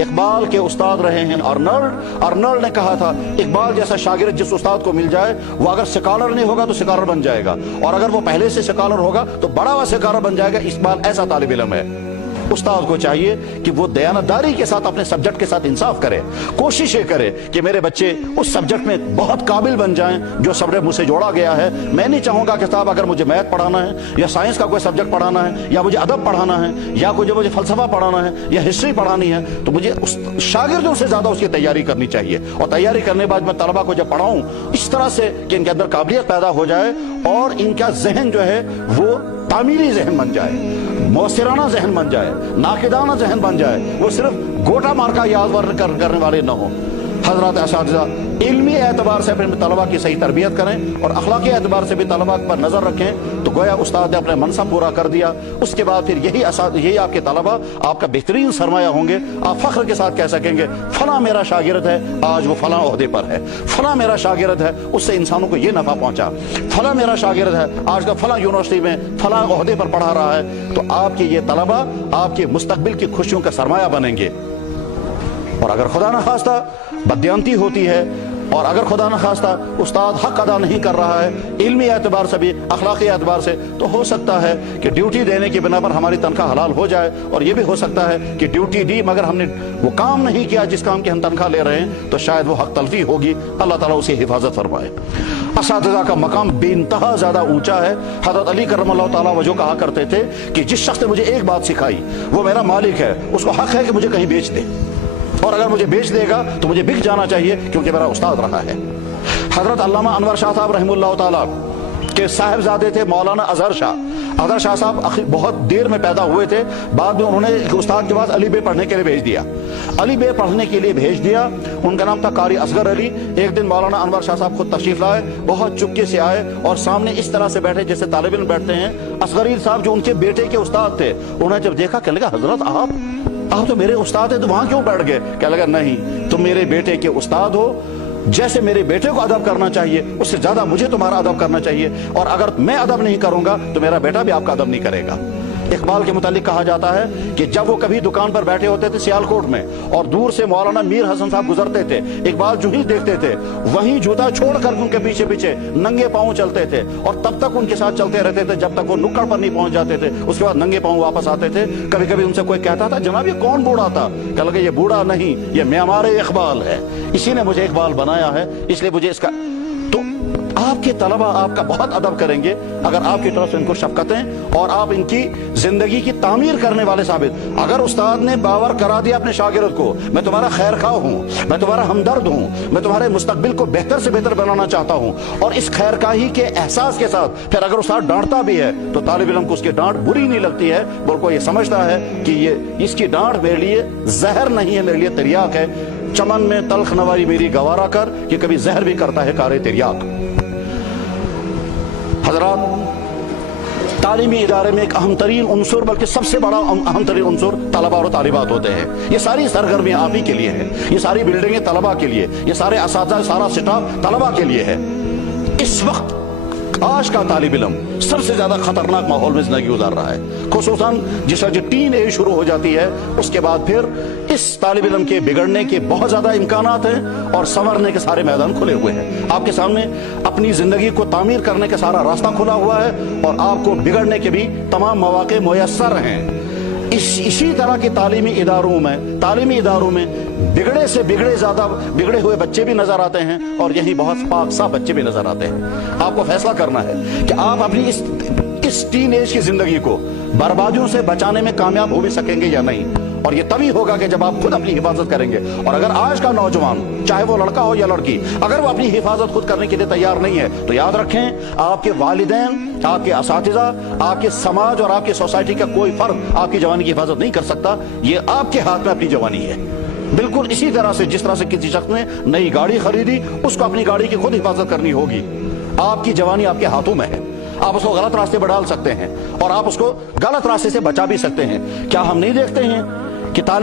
اقبال کے استاد رہے ہیں ارنلڈ نے کہا تھا اقبال جیسا شاگرد جس استاد کو مل جائے وہ اگر سکالر نہیں ہوگا تو سکالر بن جائے گا، اور اگر وہ پہلے سے سکالر ہوگا تو بڑا ہوا سکالر بن جائے گا۔ اقبال ایسا طالب علم ہے۔ استاد کو چاہیے کہ وہ دیانتداری کے ساتھ اپنے سبجیکٹ کے ساتھ انصاف کرے، کوشش یہ کرے کہ میرے بچے اس سبجیکٹ میں بہت قابل بن جائیں جو سبجیکٹ مجھ سے جوڑا گیا ہے۔ میں نہیں چاہوں گا کہ صاحب اگر مجھے میتھ پڑھانا ہے یا سائنس کا کوئی سبجیکٹ پڑھانا ہے یا مجھے ادب پڑھانا ہے یا مجھے فلسفہ پڑھانا ہے یا ہسٹری پڑھانی ہے تو مجھے شاگردوں سے زیادہ اس کی تیاری کرنی چاہیے، اور تیاری کرنے بعد میں طلبہ کو جب پڑھاؤں اس طرح سے کہ ان کے اندر قابلیت پیدا ہو جائے اور ان کا ذہن جو ہے وہ تعمیری ذہن بن جائے، موثرانہ ذہن بن جائے، ناقدانہ ذہن بن جائے، وہ صرف گوٹا مارکا یاد کرنے والے نہ ہوں۔ حضرات اساتذہ علمی اعتبار سے اپنے طلبہ کی صحیح تربیت کریں اور اخلاقی اعتبار سے بھی طلبہ پر نظر رکھیں تو گویا استاد نے اپنے منصب پورا کر دیا۔ اس کے بعد پھر یہی آپ کے طلبہ آپ کا بہترین سرمایہ ہوں گے۔ آپ فخر کے ساتھ کہہ سکیں گے فلاں میرا شاگرد ہے، آج وہ فلاں عہدے پر ہے، فلاں میرا شاگرد ہے، اس سے انسانوں کو یہ نفع پہنچا، فلاں میرا شاگرد ہے، آج کا فلاں یونیورسٹی میں فلاں عہدے پر پڑھا رہا ہے۔ تو آپ کے یہ طلبہ آپ کے مستقبل کی خوشیوں کا سرمایہ بنیں گے۔ اور اگر خدا نخواستہ بددیانتی ہوتی ہے اور اگر خدا نخواستہ استاد حق ادا نہیں کر رہا ہے علمی اعتبار سے بھی اخلاقی اعتبار سے، تو ہو سکتا ہے کہ ڈیوٹی دینے کی بنا پر ہماری تنخواہ حلال ہو جائے، اور یہ بھی ہو سکتا ہے کہ ڈیوٹی دی مگر ہم نے وہ کام نہیں کیا جس کام کی ہم تنخواہ لے رہے ہیں، تو شاید وہ حق تلفی ہوگی۔ اللہ تعالیٰ اسے حفاظت فرمائے۔ اساتذہ کا مقام بے انتہا زیادہ اونچا ہے۔ حضرت علی کرم اللہ تعالیٰ وجہ کہا کرتے تھے کہ جس شخص نے مجھے ایک بات سکھائی وہ میرا مالک ہے، اس کو حق ہے کہ مجھے کہیں بیچ دے، اور اگر مجھے بیچ دے گا تو مجھے بک جانا چاہیے کیونکہ میرا استاد رہا ہے۔ حضرت علامہ انور شاہ صاحب رحمہ اللہ تعالیٰ کے صاحبزادے تھے مولانا اظہر شاہ۔ اظہر شاہ صاحب بہت دیر میں پیدا ہوئے تھے، بعد میں انہوں نے استاد کے پاس علی بے پڑھنے کے لیے بھیج دیا۔ علی بے پڑھنے کے لیے بھیج دیا، ان کا نام تھا قاری اصغر علی۔ ایک دن مولانا انور شاہ صاحب خود تشریف لائے، بہت چپکے سے آئے اور سامنے اس طرح سے بیٹھے جیسے طالب علم بیٹھتے ہیں۔ اصغر علی صاحب جو ان کے بیٹے کے استاد تھے، انہوں نے جب دیکھا کہنے لگا حضرت آپ تو میرے استاد ہیں، تو وہاں کیوں بیٹھ گئے؟ کہنے لگا نہیں، تم میرے بیٹے کے استاد ہو، جیسے میرے بیٹے کو ادب کرنا چاہیے اس سے زیادہ مجھے تمہارا ادب کرنا چاہیے، اور اگر میں ادب نہیں کروں گا تو میرا بیٹا بھی آپ کا ادب نہیں کرے گا۔ اقبال کے متعلق کہا جاتا ہے کہ جب وہ کبھی دکان پر بیٹھے ہوتے تھے سیالکوٹ میں اور دور سے مولانا میر حسن صاحب گزرتے تھے، اقبال جو ہی دیکھتے تھے وہیں جوتا چھوڑ کر ان کے پیچھے پیچھے ننگے پاؤں چلتے تھے، اور تب تک ان کے ساتھ چلتے رہتے تھے جب تک وہ نکڑ پر نہیں پہنچ جاتے تھے۔ اس کے بعد ننگے پاؤں واپس آتے تھے۔ کبھی کبھی ان سے کوئی کہتا تھا جناب یہ کون بوڑھا تھا؟ کہنے لگے یہ بوڑھا نہیں، یہ معمار اقبال ہے، اسی نے مجھے اقبال بنایا ہے، اس لیے مجھے اس کا۔ تو آپ کے طلبہ آپ کا بہت ادب کریں گے اگر آپ کی طرف سے ان کو شفقتیں اور آپ ان کی زندگی کی تعمیر کرنے والے ثابت۔ اگر استاد نے باور کرا دیا اپنے شاگرد کو میں تمہارا خیر خواہ ہوں، میں تمہارا ہمدرد ہوں، میں تمہارے مستقبل کو بہتر سے بہتر بنانا چاہتا ہوں، اور اس خیر خواہی کے احساس کے ساتھ پھر اگر استاد ڈانٹتا بھی ہے تو طالب علم کو اس کی ڈانٹ بری نہیں لگتی ہے، بلکہ یہ سمجھتا ہے کہ یہ اس کی ڈانٹ میرے لیے زہر نہیں ہے، میرے لیے تریاک ہے۔ چمن میں تلخ نواری میری گوارا کر، کہ کبھی زہر بھی کرتا ہے کار تریاک۔ حضرات تعلیمی ادارے میں ایک اہم ترین عنصر بلکہ سب سے بڑا اہم ترین عنصر طلبہ اور طالبات ہوتے ہیں۔ یہ ساری سرگرمیاں آپ ہی کے لیے ہیں، یہ ساری بلڈنگیں طلبہ کے لیے، یہ سارے اساتذہ سارا سٹاف طلبہ کے لیے ہے۔ اس وقت آج کا طالب علم سب سے زیادہ خطرناک ماحول میں زندگی گزار رہا ہے، خصوصاً جس وقت ٹین ایج شروع ہو جاتی ہے اس کے بعد پھر اس طالب علم کے بگڑنے کے بہت زیادہ امکانات ہیں اور سنورنے کے سارے میدان کھلے ہوئے ہیں۔ آپ کے سامنے اپنی زندگی کو تعمیر کرنے کا سارا راستہ کھلا ہوا ہے اور آپ کو بگڑنے کے بھی تمام مواقع میسر ہیں۔ اسی طرح کے تعلیمی اداروں میں بگڑے سے بگڑے ہوئے بچے بھی نظر آتے ہیں اور یہی بہت پاک صاف بچے بھی نظر آتے ہیں۔ آپ کو فیصلہ کرنا ہے کہ آپ اپنی اس ٹین ایج کی زندگی کو بربادیوں سے بچانے میں کامیاب ہو بھی سکیں گے یا نہیں، اور یہ تبھی ہوگا کہ جب آپ خود اپنی حفاظت کریں گے۔ اور اگر آج کا نوجوان چاہے وہ لڑکا ہو یا لڑکی اگر وہ اپنی حفاظت خود کرنے کے لیے تیار نہیں ہے تو یاد رکھیں آپ کے والدین، آپ کے اساتذہ، آپ کے سماج اور آپ کی سوسائٹی کا کوئی فرد آپ کی جوانی کی حفاظت نہیں کر سکتا۔ یہ آپ کے ہاتھ میں اپنی جوانی ہے، بالکل اسی طرح سے جس طرح سے کسی شخص نے نئی گاڑی خریدی اس کو اپنی گاڑی کی خود حفاظت کرنی ہوگی۔ آپ کی جوانی آپ کے ہاتھوں میں ہے، آپ اس کو غلط راستے پر ڈال سکتے ہیں اور آپ اس کو غلط راستے سے بچا بھی سکتے ہیں۔ کیا ہم نہیں دیکھتے ہیں کہ طالب